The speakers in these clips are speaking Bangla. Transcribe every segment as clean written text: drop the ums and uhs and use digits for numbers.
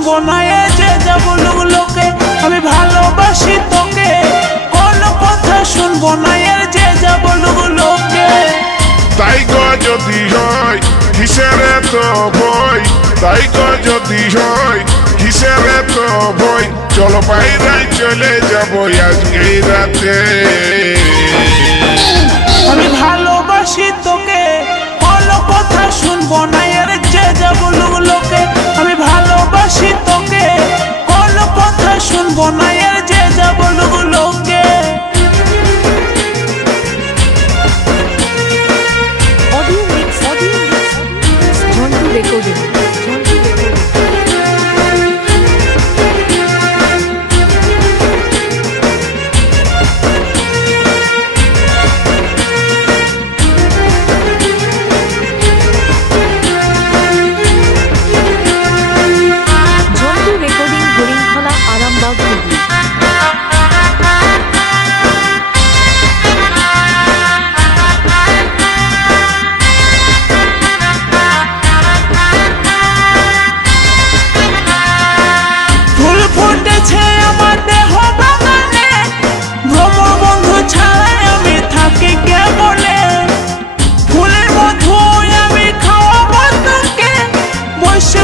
শুনবো না এ যে যা বলুক লোকে, আমি ভালোবাসি তোকে, কোনো কথা শুনবো না এ যে যা বলুক লোকে। তাই গো যদি হয় কিসের তো ভয়, তাই গো যদি হয় কিসের তো ভয়, চলো বাইরে চলে যাবো আজকেই রাতে। আমি ভালোবাসি তোকে, কোনো কথা শুনবো না এর যে যা বলুক লোকে, আমি ভালোবাসি তোকে, কোনো কথা শুনবো না এর যে যা বলুক লোকে। Audio mix, Jhantu recording.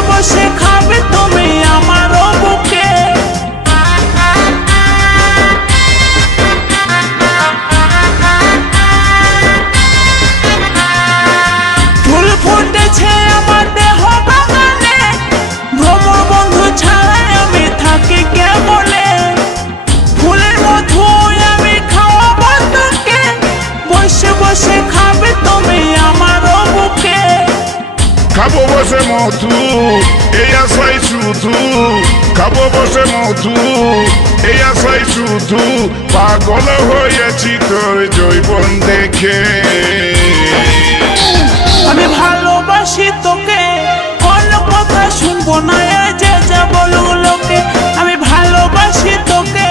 বসে খাবে তুমি আমার বুকে, ফুল ফুটেছে আমার দেহ বাগানে, ভ্রমর বন্ধু ছাড়াই আমি থাকি কেবলে, ফুলের মধু আমি খাওয়াবো তোকে, বসে বসে খাবে তুমি আমার বুকে। খাবো বসে মধু এই আশাই শুধু, খাবো বসে মধু এই আশাই শুধু, পাগল হয়েছি তোর জৈবন দেখে। আমি ভালোবাসি তোকে, কোনো কথা শুনবো না এ যে যা বলুক লোকে, আমি ভালোবাসি তোকে,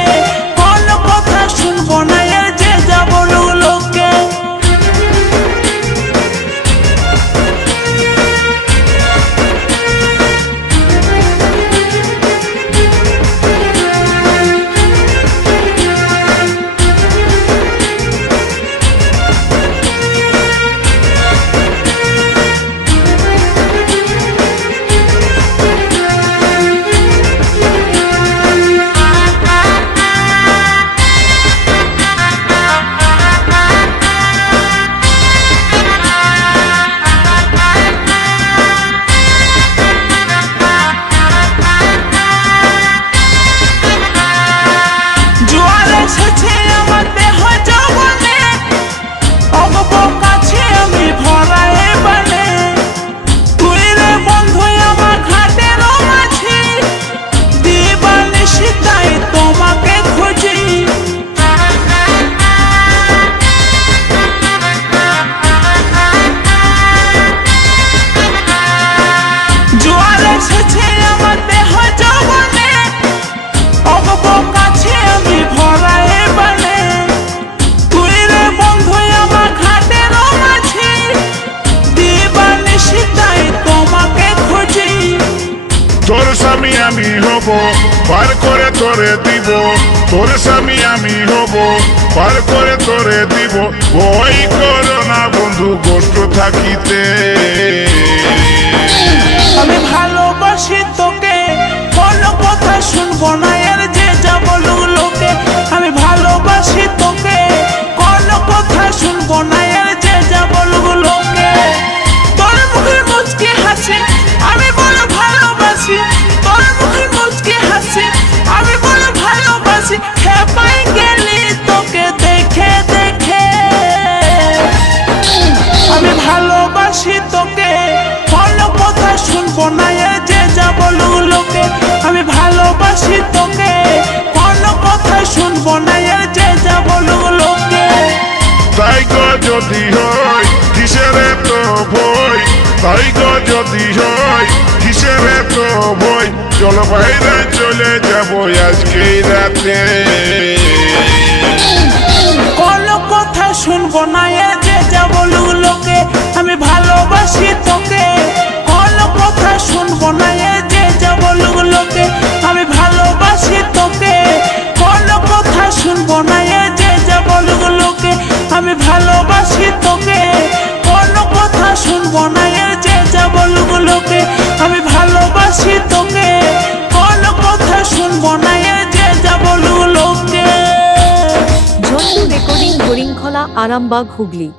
কোনো কথা শুনবো না এ যে যা বলুক লোকে। তোর স্বামী আমি হব পার করে তোরে দিব, তোর স্বামী আমি হব পার করে তোরে দিব, ভয় করো না বন্ধু কষ্ট থাকিতে। আমি ভালোবাসি তোকে, কোনো কথা শুনবো না এর যে যা বলুক লোকে, আমি ভালোবাসি তোকে, কোনো কথা শুনবো না এর যে যা বলুক লোকে। তোর মুখের মুচকি হাসি আমি বলো ভালোবাসি, তোর মুখের মুচকি হাসি আমি বলো ভালোবাসি, খেপাই গেলি তোকে দেখে দেখে। আমি ভালোবাসি তোকে, কোনো কথা শুনবো না এ যে যা বলুক লোকে, আমি ভালোবাসি তোকে, কোনো কথা শুনবো না এ যে যা বলুক লোকে। তাই গো যদি হয় কিসের তো ভয়, তাই গো যদি হয় কিসের তো ভয়, চলো বাইরে চলে যাবো আজকেই রাতে। কোনো কথা শুনবো না এ যে যা বলুক লোকে, আমি ভালোবাসি তোকে, কোনো কথা শুনবো না এ যে যা বলুক লোকে, আরামবাগ, হুগলি।